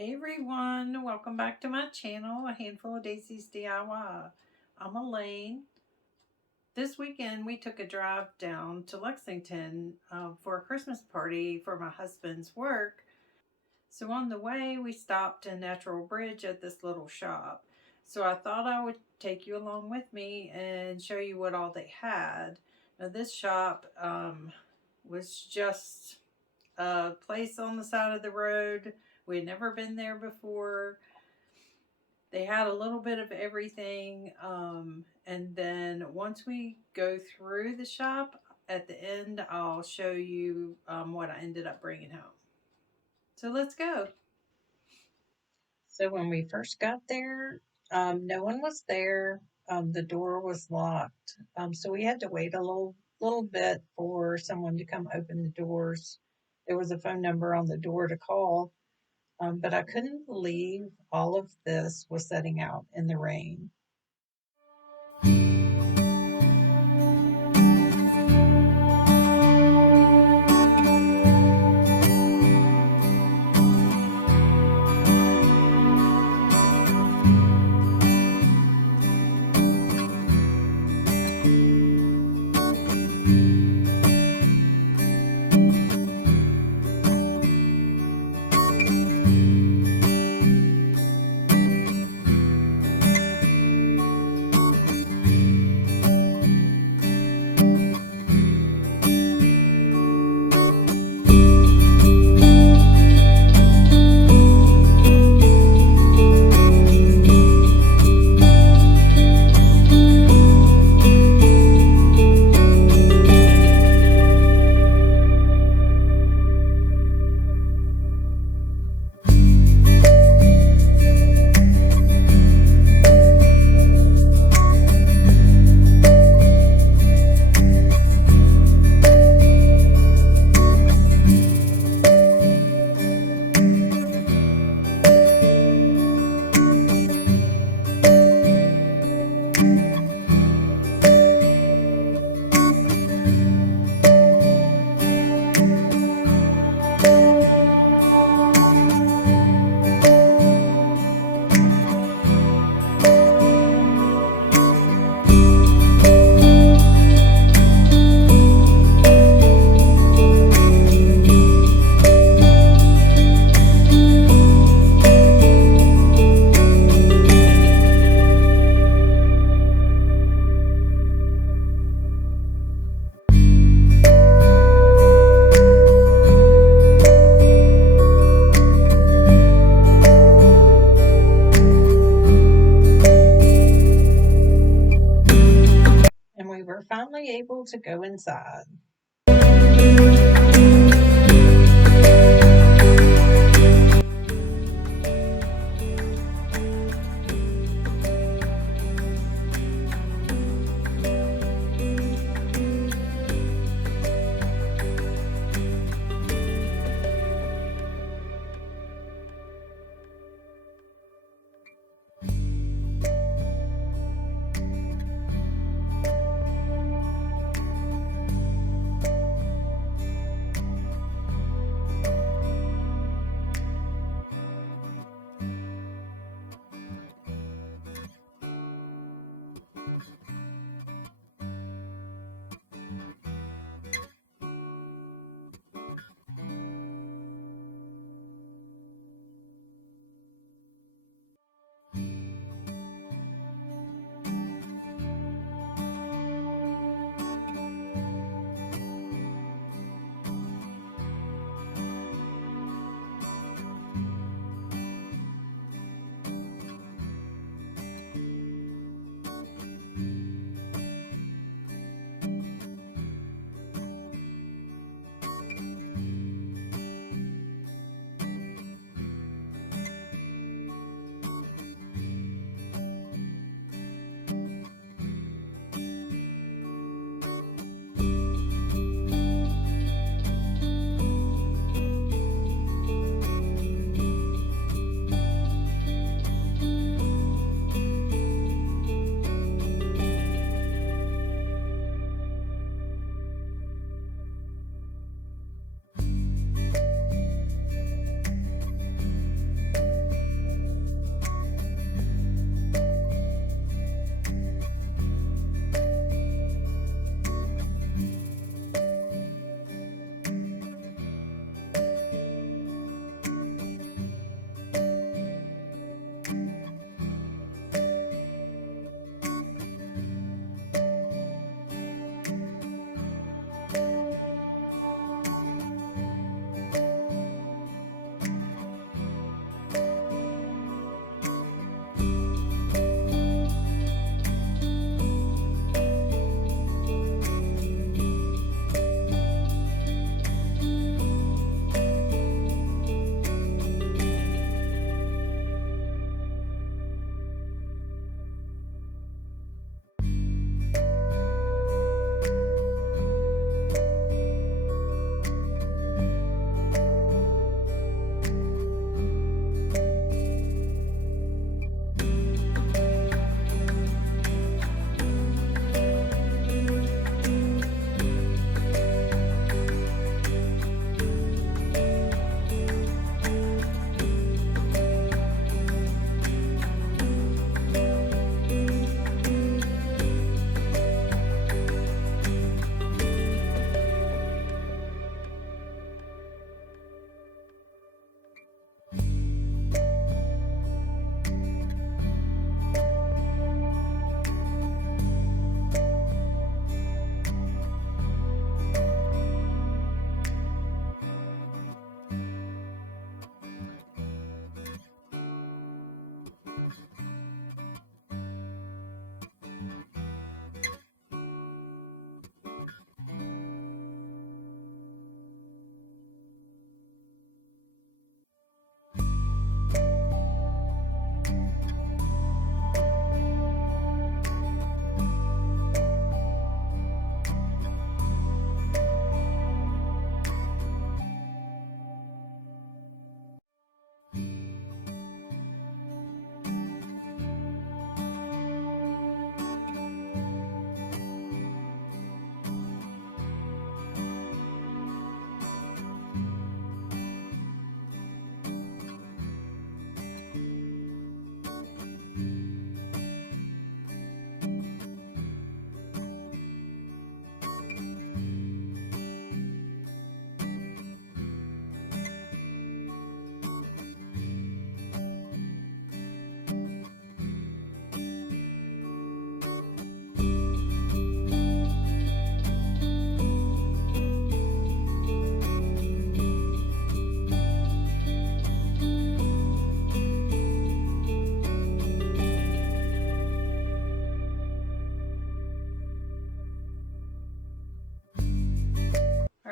Hey everyone, welcome back to my channel, A Handful of Daisy's DIY. I'm Elaine. This weekend we took a drive down to Lexington for a Christmas party for my husband's work. So on the way we stopped in Natural Bridge at this little shop. So I thought I would take you along with me and show you what all they had. Now this shop was just a place on the side of the road. We had never been there before. They had a little bit of everything. And then once we go through the shop, at the end, I'll show you what I ended up bringing home. So let's go. So when we first got there, no one was there. The door was locked. So we had to wait a little bit for someone to come open the doors. There was a phone number on the door to call. But I couldn't believe all of this was setting out in the rain. And we were finally able to go inside.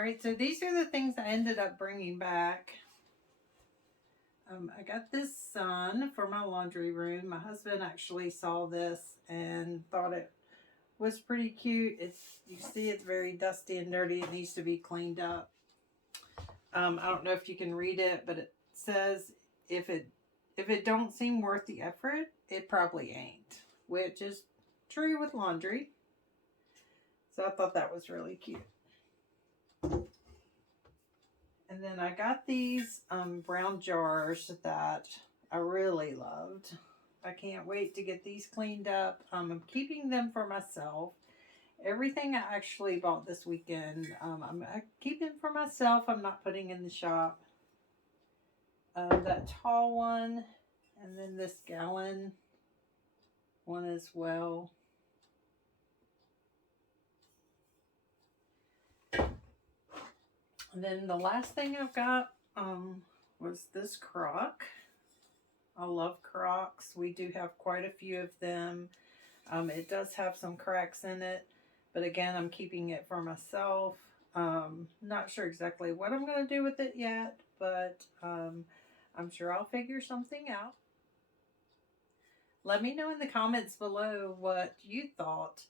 Alright, so these are the things I ended up bringing back. I got this sun for my laundry room. My husband actually saw this and thought it was pretty cute. You see it's very dusty and dirty. It needs to be cleaned up. I don't know if you can read it, but it says if it don't seem worth the effort, it probably ain't, which is true with laundry. So I thought that was really cute. And then I got these brown jars that I really loved. I can't wait to get these cleaned up. I'm keeping them for myself. Everything I actually bought this weekend, I'm keeping for myself. I'm not putting in the shop. That tall one, and then this gallon one as well. And then the last thing I've got was this crock. I love crocks. We do have quite a few of them. It does have some cracks in it, but again, I'm keeping it for myself. Not sure exactly what I'm going to do with it yet, but I'm sure I'll figure something out. Let me know in the comments below what you thought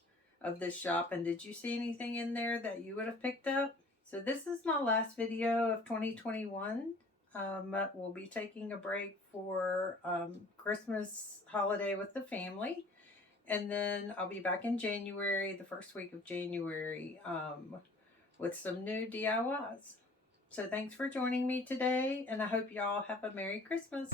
of this shop, and did you see anything in there that you would have picked up? So this is my last video of 2021. We'll be taking a break for Christmas holiday with the family. And then I'll be back in January, the first week of January, with some new DIYs. So thanks for joining me today, and I hope y'all have a Merry Christmas.